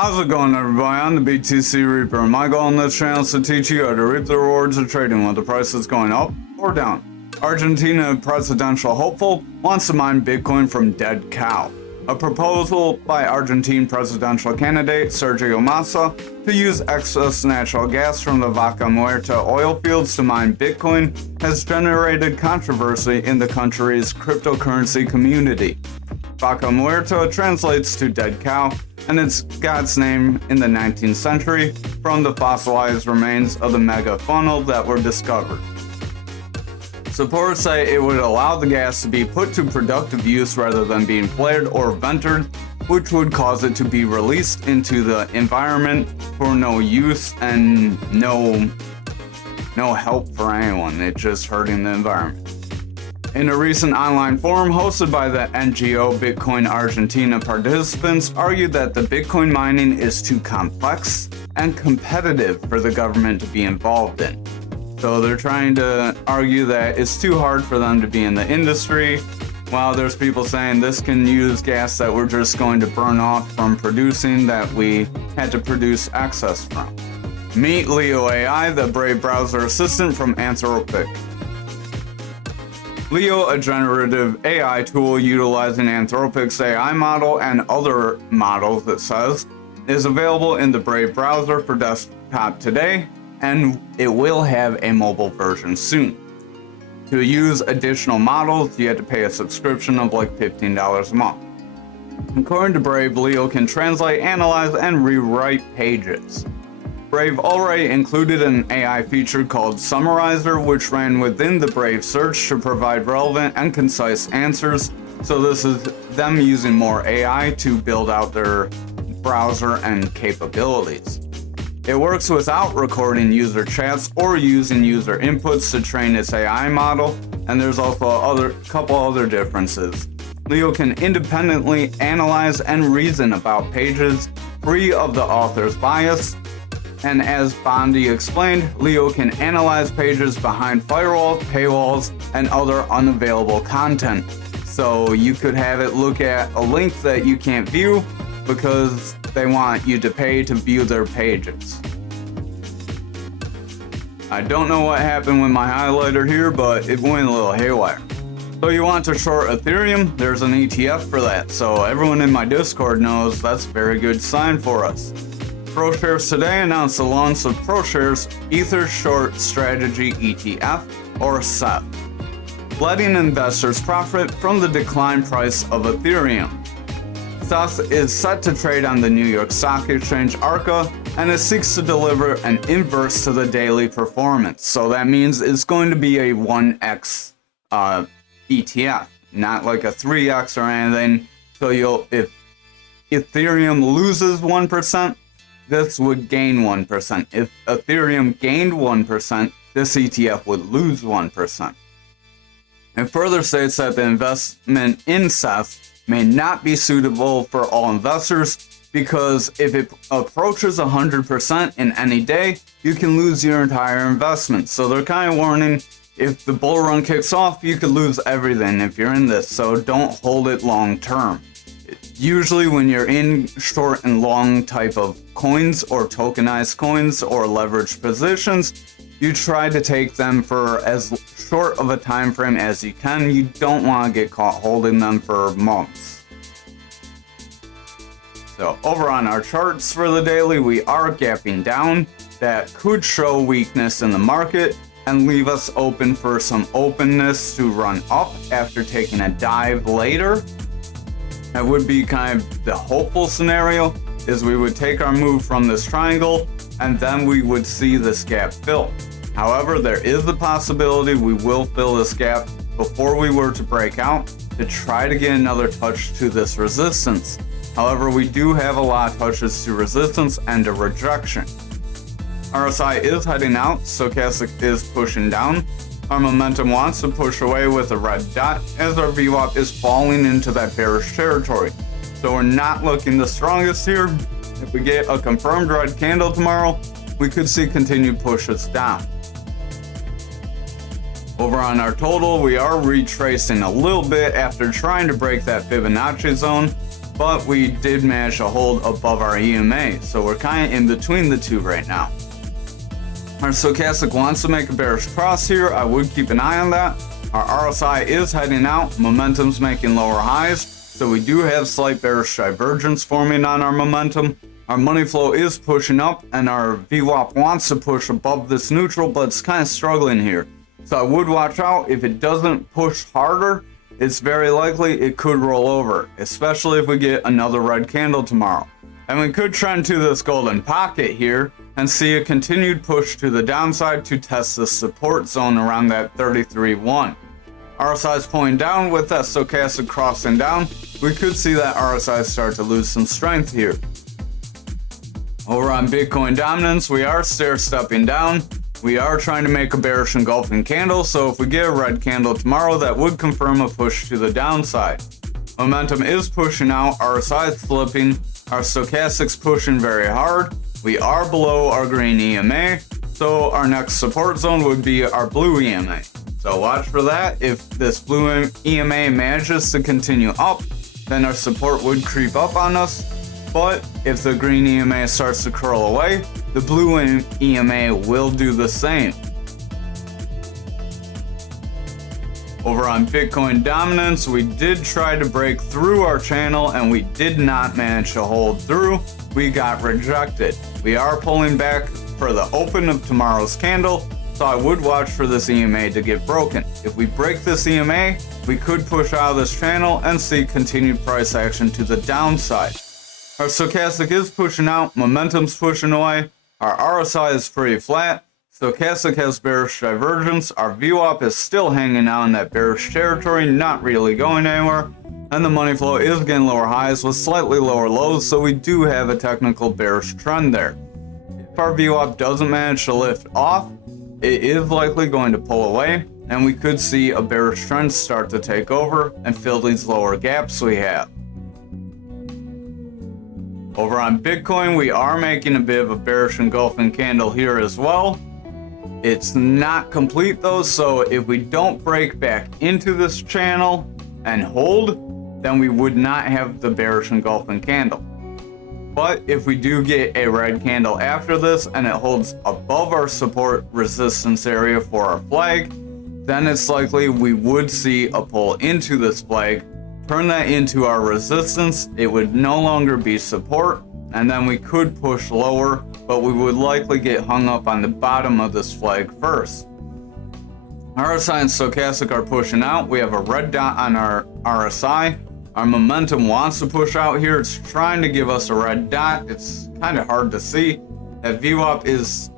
How's it going, everybody? I'm the BTC Reaper, and my goal on this channel is to teach you how to reap the rewards of trading when the price is going up or down. Argentina presidential hopeful wants to mine Bitcoin from dead cow. A proposal by Argentine presidential candidate Sergio Massa to use excess natural gas from the Vaca Muerta oil fields to mine Bitcoin has generated controversy in the country's cryptocurrency community. Vaca Muerta translates to dead cow, and it's got its name in the 19th century from the fossilized remains of the mega funnel that were discovered. Supporters say it would allow the gas to be put to productive use rather than being flared or vented, which would cause it to be released into the environment for no use and no help for anyone. It's just hurting the environment. In a recent online forum hosted by the NGO Bitcoin Argentina, participants argued that the Bitcoin mining is too complex and competitive for the government to be involved in. So they're trying to argue that it's too hard for them to be in the industry, while there's people saying this can use gas that we're just going to burn off from producing that we had to produce excess from. Meet Leo AI, the Brave browser assistant from Anthropic. Leo, a generative AI tool utilizing Anthropic's AI model and other models, it says, is available in the Brave browser for desktop today, and it will have a mobile version soon. To use additional models, you have to pay a subscription of like $15 a month. According to Brave, Leo can translate, analyze, and rewrite pages. Brave already included an AI feature called Summarizer, which ran within the Brave search to provide relevant and concise answers. So this is them using more AI to build out their browser and capabilities. It works without recording user chats or using user inputs to train its AI model, and there's also a couple other differences. Leo can independently analyze and reason about pages, free of the author's bias, and as Bondi explained, Leo can analyze pages behind firewalls, paywalls, and other unavailable content. So you could have it look at a link that you can't view because they want you to pay to view their pages. I don't know what happened with my highlighter here, but it went a little haywire. So you want to short Ethereum? There's an ETF for that, so everyone in my Discord knows that's a very good sign for us. ProShares today announced the launch of ProShares Ether Short Strategy ETF, or SETH, letting investors profit from the decline price of Ethereum. SETH is set to trade on the New York Stock Exchange ARCA, and it seeks to deliver an inverse to the daily performance. So that means it's going to be a 1x ETF, not like a 3x or anything. So if Ethereum loses 1%, this would gain 1%. If Ethereum gained 1%, this ETF would lose 1%. It further states that the investment in SETH may not be suitable for all investors because if it approaches 100% in any day, you can lose your entire investment. So they're kind of warning, if the bull run kicks off, you could lose everything if you're in this, so don't hold it long term. Usually when you're in short and long type of coins or tokenized coins or leveraged positions, you try to take them for as short of a time frame as you can. You don't want to get caught holding them for months. So over on our charts for the daily, we are gapping down. That could show weakness in the market and leave us open for some openness to run up after taking a dive later. That would be kind of the hopeful scenario, is we would take our move from this triangle and then we would see this gap fill. However, there is the possibility we will fill this gap before we were to break out to try to get another touch to this resistance. However, we do have a lot of touches to resistance and a rejection. RSI is heading out, stochastic is pushing down. Our momentum wants to push away with a red dot as our VWAP is falling into that bearish territory. So we're not looking the strongest here. If we get a confirmed red candle tomorrow, we could see continued pushes down. Over on our total, we are retracing a little bit after trying to break that Fibonacci zone. but we did manage to hold above our EMA, so we're kind of in between the two right now. Our stochastic wants to make a bearish cross here. I would keep an eye on that. Our RSI is heading out, momentum's making lower highs, so we do have slight bearish divergence forming on our momentum. Our money flow is pushing up, and our VWAP wants to push above this neutral, but it's kind of struggling here. So I would watch out. If it doesn't push harder, it's very likely it could roll over, especially if we get another red candle tomorrow. And we could trend to this golden pocket here and see a continued push to the downside to test the support zone around that 33.1. RSI is pulling down with that stochastic crossing down. We could see that RSI start to lose some strength here. Over on Bitcoin dominance, we are stair-stepping down. We are trying to make a bearish engulfing candle, so if we get a red candle tomorrow, that would confirm a push to the downside. Momentum is pushing out, RSI is flipping, our stochastic's pushing very hard. We are below our green EMA, so our next support zone would be our blue EMA. So watch for that. If this blue EMA manages to continue up, then our support would creep up on us. But if the green EMA starts to curl away, the blue EMA will do the same. Over on Bitcoin dominance, we did try to break through our channel and we did not manage to hold through. We got rejected. We are pulling back for the open of tomorrow's candle, so I would watch for this EMA to get broken. If we break this EMA, we could push out of this channel and see continued price action to the downside. Our stochastic is pushing out, momentum's pushing away, our RSI is pretty flat, stochastic has bearish divergence, our VWAP is still hanging out in that bearish territory, not really going anywhere, and the money flow is getting lower highs with slightly lower lows, so we do have a technical bearish trend there. If our VWAP doesn't manage to lift off, it is likely going to pull away, and we could see a bearish trend start to take over and fill these lower gaps we have. Over on Bitcoin, we are making a bit of a bearish engulfing candle here as well. It's not complete though, so if we don't break back into this channel and hold, then we would not have the bearish engulfing candle. But if we do get a red candle after this and it holds above our support resistance area for our flag, then it's likely we would see a pull into this flag, turn that into our resistance, it would no longer be support, and then we could push lower, but we would likely get hung up on the bottom of this flag first. RSI and stochastic are pushing out. We have a red dot on our RSI. Our momentum wants to push out here. It's trying to give us a red dot. It's kind of hard to see. That VWAP is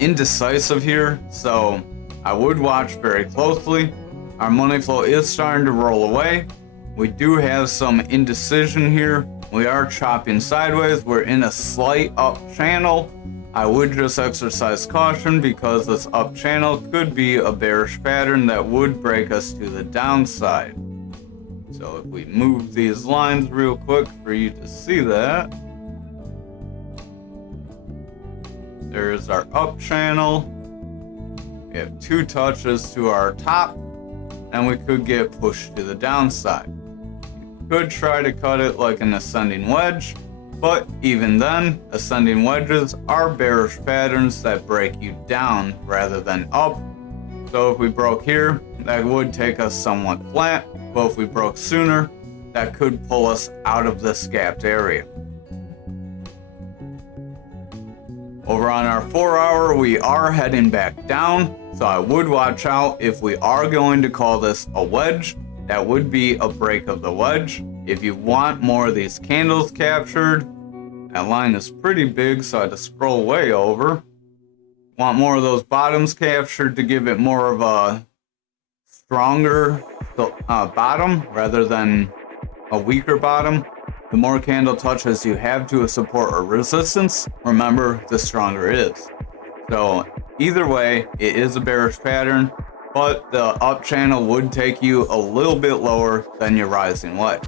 indecisive here, so I would watch very closely. Our money flow is starting to roll away. We do have some indecision here. We are chopping sideways. We're in a slight up channel. I would just exercise caution because this up channel could be a bearish pattern that would break us to the downside. So if we move these lines real quick for you to see that. There is our up channel. We have two touches to our top, and we could get pushed to the downside. Could try to cut it like an ascending wedge, but even then, ascending wedges are bearish patterns that break you down rather than up. So if we broke here, that would take us somewhat flat, but if we broke sooner, that could pull us out of this gapped area. Over on our 4 hour, we are heading back down, so I would watch out if we are going to call this a wedge. That would be a break of the wedge. If you want more of these candles captured, that line is pretty big, so I had to scroll way over. Want more of those bottoms captured to give it more of a stronger bottom rather than a weaker bottom. The more candle touches you have to a support or resistance, remember, the stronger it is. So either way, it is a bearish pattern, but the up channel would take you a little bit lower than your rising wedge.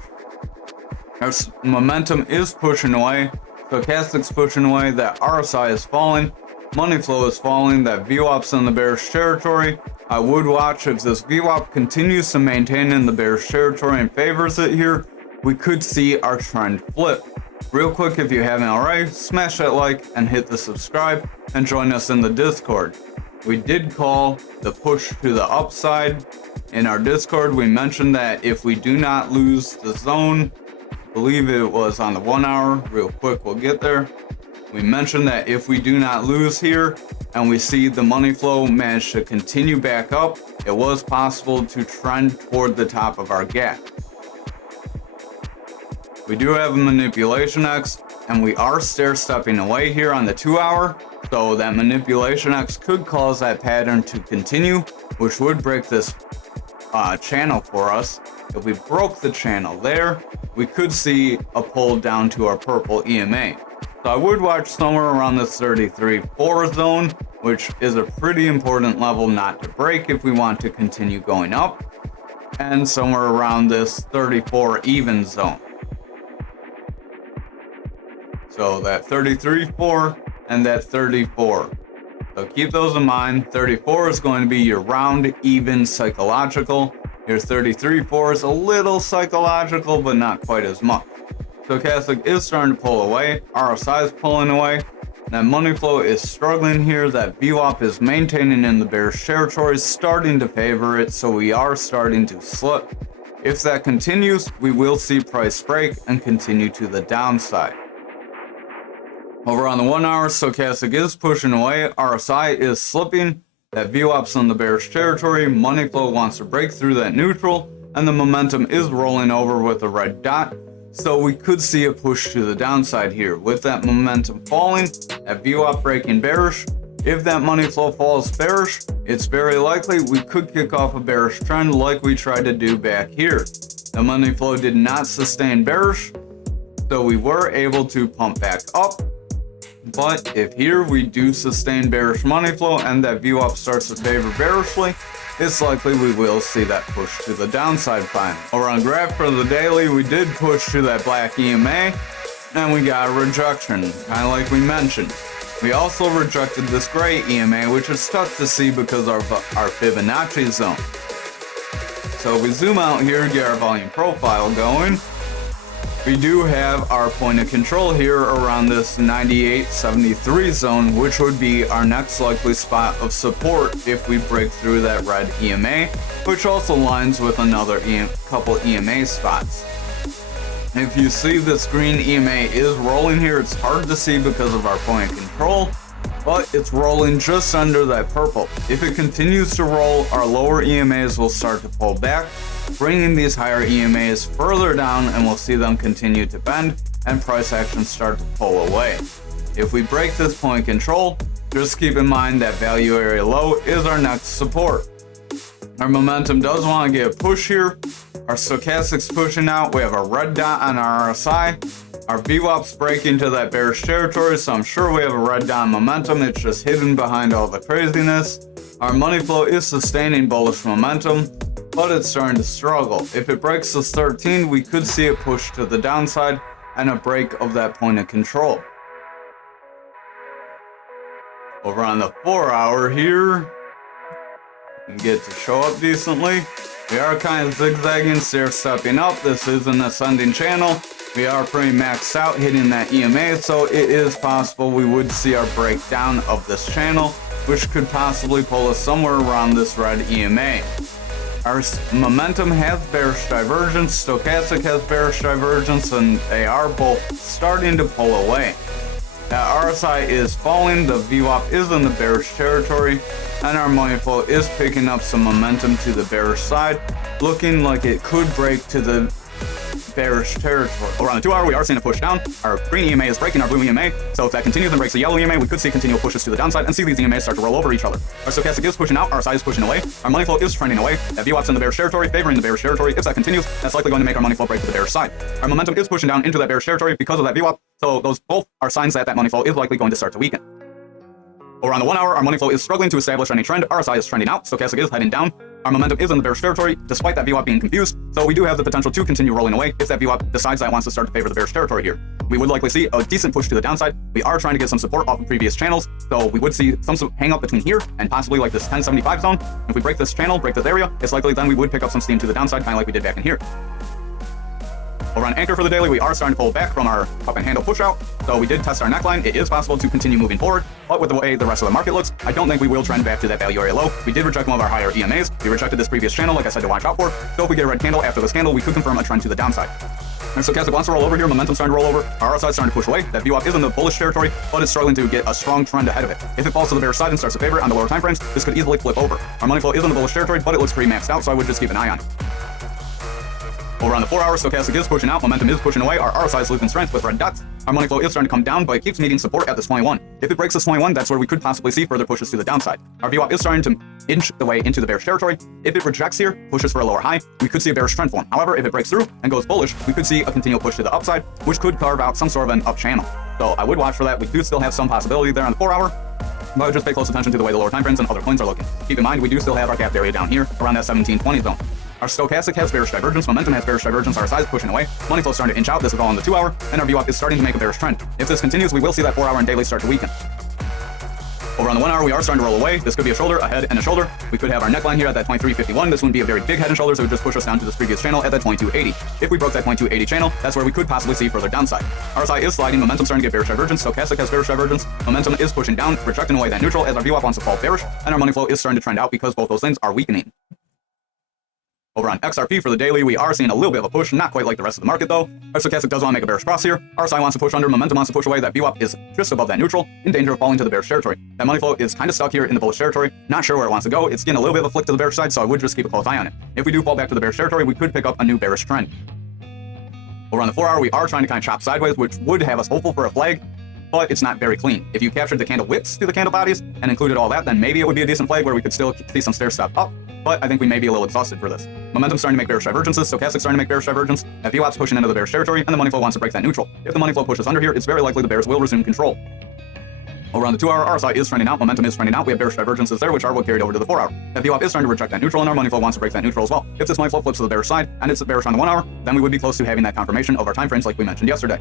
Our momentum is pushing away, stochastic's pushing away, that RSI is falling, money flow is falling, that VWAP's in the bearish territory. I would watch if this VWAP continues to maintain in the bearish territory and favors it here. we could see our trend flip. Real quick, if you haven't already, smash that like and hit the subscribe and join us in the Discord. We did call the push to the upside in our Discord. We mentioned that if we do not lose the zone, I believe it was on the 1 hour, real quick, we'll get there. We mentioned that if we do not lose here and we see the money flow manage to continue back up, it was possible to trend toward the top of our gap. We do have a manipulation X and we are stair stepping away here on the 2 hour. So that manipulation X could cause that pattern to continue, which would break this channel for us. If we broke the channel there, we could see a pull down to our purple EMA. So I would watch somewhere around the 33.4 zone, which is a pretty important level not to break if we want to continue going up, and somewhere around this 34 even zone. So that 33.4 and that 34. So keep those in mind. 34 is going to be your round, even psychological. Your 33.4 is a little psychological, but not quite as much. Stochastic is starting to pull away. RSI is pulling away. That money flow is struggling here. That VWAP is maintaining in the bearish territory, starting to favor it. So we are starting to slip. If that continues, we will see price break and continue to the downside. Over on the 1 hour, stochastic is pushing away. RSI is slipping. That VWAP's in the bearish territory. Money flow wants to break through that neutral, and the momentum is rolling over with a red dot. So we could see a push to the downside here. With that momentum falling, that VWAP breaking bearish. If that money flow falls bearish, it's very likely we could kick off a bearish trend like we tried to do back here. The money flow did not sustain bearish, so we were able to pump back up. But if here we do sustain bearish money flow and that VWAP starts to favor bearishly, it's likely we will see that push to the downside finally. Over on graph for the daily, we did push to that black EMA and we got a rejection, kind of like we mentioned. We also rejected this gray EMA, which is tough to see because of our Fibonacci zone. So if we zoom out here, get our volume profile going, we do have our point of control here around this 98.73 zone, which would be our next likely spot of support if we break through that red EMA, which also lines with another couple EMA spots. If you see this green EMA is rolling here, it's hard to see because of our point of control, but it's rolling just under that purple. If it continues to roll, our lower EMAs will start to pull back, bringing these higher EMAs further down, and we'll see them continue to bend and price action start to pull away. If we break this point of control, just keep in mind that value area low is our next support. Our momentum does want to get a push here. Our stochastic's pushing out. We have a red dot on our RSI. Our VWAP's breaking to that bearish territory, so I'm sure we have a red dot momentum. It's just hidden behind all the craziness. Our money flow is sustaining bullish momentum, but it's starting to struggle. If it breaks this 13, we could see a push to the downside and a break of that point of control. Over on the 4 hour here, we can get to show up decently. We are kind of zigzagging, stair stepping up. This is an ascending channel. We are pretty maxed out hitting that EMA, so it is possible we would see our breakdown of this channel, which could possibly pull us somewhere around this red EMA. Our momentum has bearish divergence, stochastic has bearish divergence, and they are both starting to pull away. That RSI is falling, the VWAP is in the bearish territory, and our money flow is picking up some momentum to the bearish side, looking like it could break to the bearish territory. Over on the 2 hour, we are seeing a push down. Our green EMA is breaking our blue EMA, so if that continues and breaks the yellow EMA, we could see continual pushes to the downside and see these EMAs start to roll over each other. Our stochastic is pushing out, our RSI is pushing away, our money flow is trending away, that VWAP's in the bearish territory, favoring the bearish territory. If that continues, that's likely going to make our money flow break to the bearish side. Our momentum is pushing down into that bearish territory because of that VWAP, so those both are signs that that money flow is likely going to start to weaken. Over on the 1 hour, our money flow is struggling to establish any trend, RSI is trending out, stochastic is heading down. Our momentum is in the bearish territory, despite that VWAP being confused, so we do have the potential to continue rolling away if that VWAP decides that it wants to start to favor the bearish territory here. We would likely see a decent push to the downside. We are trying to get some support off of previous channels, so we would see some hang up between here and possibly like this 1075 zone. If we break this channel, break this area, it's likely then we would pick up some steam to the downside, kind of like we did back in here. Over on Anchor for the daily, we are starting to pull back from our cup and handle push out. So we did test our neckline. It is possible to continue moving forward, but with the way the rest of the market looks, I don't think we will trend back to that value area low. We did reject one of our higher EMAs. We rejected this previous channel, like I said, to watch out for. So if we get a red candle after this candle, we could confirm a trend to the downside. And stochastic wants to roll over here, momentum starting to roll over, our RSI is starting to push away. That VWAP is in the bullish territory, but it's struggling to get a strong trend ahead of it. If it falls to the bearish side and starts to favor on the lower time frames, this could easily flip over. Our money flow is in the bullish territory, but it looks pretty maxed out, so I would just keep an eye on it. Over on the 4 hour, stochastic is pushing out, momentum is pushing away, our RSI is losing strength with red dots. Our money flow is starting to come down, but it keeps needing support at this 21. If it breaks this 21, that's where we could possibly see further pushes to the downside. Our VWAP is starting to inch the way into the bearish territory. If it rejects here, pushes for a lower high, we could see a bearish trend form. However, if it breaks through and goes bullish, we could see a continual push to the upside, which could carve out some sort of an up channel. So I would watch for that. We do still have some possibility there on the 4 hour, but just pay close attention to the way the lower time frames and other coins are looking. Keep in mind, we do still have our gap area down here around that 1720 zone. Our stochastic has bearish divergence, momentum has bearish divergence, our size is pushing away, money flow is starting to inch out, this is all on the 2 hour, and our VWAP is starting to make a bearish trend. If this continues, we will see that 4 hour and daily start to weaken. Over on the 1 hour, we are starting to roll away. This could be a shoulder, a head, and a shoulder. We could have our neckline here at that 2351. This wouldn't be a very big head and shoulder, so it would just push us down to this previous channel at that 2280. If we broke that 2280 channel, that's where we could possibly see further downside. RSI is sliding, momentum starting to get bearish divergence, stochastic has bearish divergence, momentum is pushing down, rejecting away that neutral as our VWAP wants to fall bearish, and our money flow is starting to trend out because both those things are weakening. Over on XRP for the daily, we are seeing a little bit of a push, not quite like the rest of the market though. Our stochastic does want to make a bearish cross here. RSI wants to push under, momentum wants to push away. That VWAP is just above that neutral, in danger of falling to the bearish territory. That money flow is kind of stuck here in the bullish territory, not sure where it wants to go. It's getting a little bit of a flick to the bearish side, so I would just keep a close eye on it. If we do fall back to the bearish territory, we could pick up a new bearish trend. Over on the 4 hour, we are trying to kind of chop sideways, which would have us hopeful for a flag, but it's not very clean. If you captured the candle wicks to the candle bodies and included all that, then maybe it would be a decent flag where we could still see some stair step up, but I think we may be a little exhausted for this. Momentum's starting to make bearish divergences, stochastic's starting to make bearish divergence, that VWAP's pushing into the bearish territory, and the money flow wants to break that neutral. If the money flow pushes under here, it's very likely the bears will resume control. Over on the 2 hour, RSI is trending out, momentum is trending out, we have bearish divergences there, which are what carried over to the 4 hour. That VWAP is starting to reject that neutral, and our money flow wants to break that neutral as well. If this money flow flips to the bearish side, and it's bearish on the 1 hour, then we would be close to having that confirmation of our time frames like we mentioned yesterday.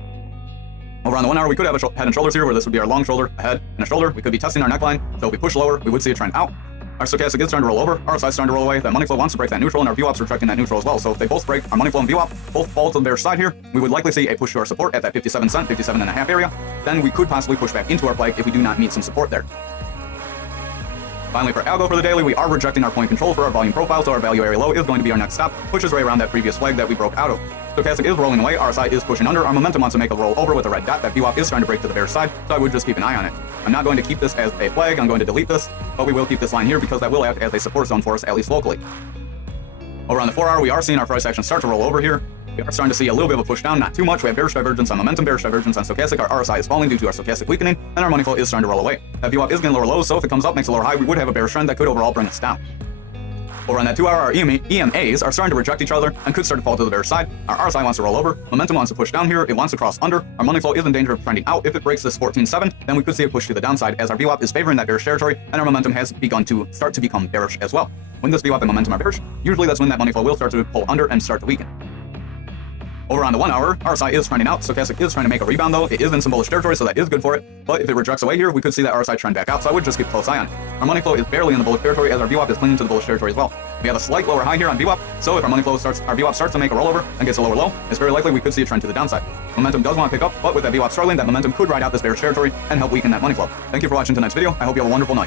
Over on the 1 hour, we could have a head and shoulders here, where this would be our long shoulder, a head, and a shoulder. We could be testing our neckline, so if we push lower, we would see a trend out. Our stochastic is starting to roll over, RSI is starting to roll away, that money flow wants to break that neutral, and our VWAP's rejecting that neutral as well. So if they both break, our money flow and VWAP both fall to the bearish side here, we would likely see a push to our support at that 57 cent, 57.5 area. Then we could possibly push back into our flag if we do not meet some support there. Finally, for algo for the daily, we are rejecting our point control for our volume profile, so our value area low is going to be our next stop, which is right around that previous flag that we broke out of. Stochastic is rolling away, RSI is pushing under, our momentum wants to make a roll over with a red dot, that VWAP is starting to break to the bearish side, so I would just keep an eye on it. I'm not going to keep this as a flag, I'm going to delete this, but we will keep this line here because that will act as a support zone for us, at least locally. Over on the 4 hour, we are seeing our price action start to roll over here. We are starting to see a little bit of a push down, not too much. We have bearish divergence on momentum, bearish divergence on stochastic. Our RSI is falling due to our stochastic weakening, and our money flow is starting to roll away. That VWAP is getting lower lows, so if it comes up, makes a lower high, we would have a bearish trend that could overall bring us down. Over on that 2 hour, our EMAs are starting to reject each other and could start to fall to the bearish side. Our RSI wants to roll over, momentum wants to push down here, it wants to cross under, our money flow is in danger of trending out. If it breaks this 14.7, then we could see a push to the downside as our VWAP is favoring that bearish territory, and our momentum has begun to start to become bearish as well. When this VWAP and momentum are bearish, usually that's when that money flow will start to pull under and start to weaken. Over on the 1 hour, RSI is trending out, stochastic is trying to make a rebound though, it is in some bullish territory, so that is good for it, but if it rejects away here, we could see that RSI trend back out, so I would just keep a close eye on it. Our money flow is barely in the bullish territory as our VWAP is clinging to the bullish territory as well. We have a slight lower high here on VWAP, so if our VWAP starts to make a rollover and gets a lower low, it's very likely we could see a trend to the downside. Momentum does want to pick up, but with that VWAP struggling, that momentum could ride out this bearish territory and help weaken that money flow. Thank you for watching tonight's video, I hope you have a wonderful night.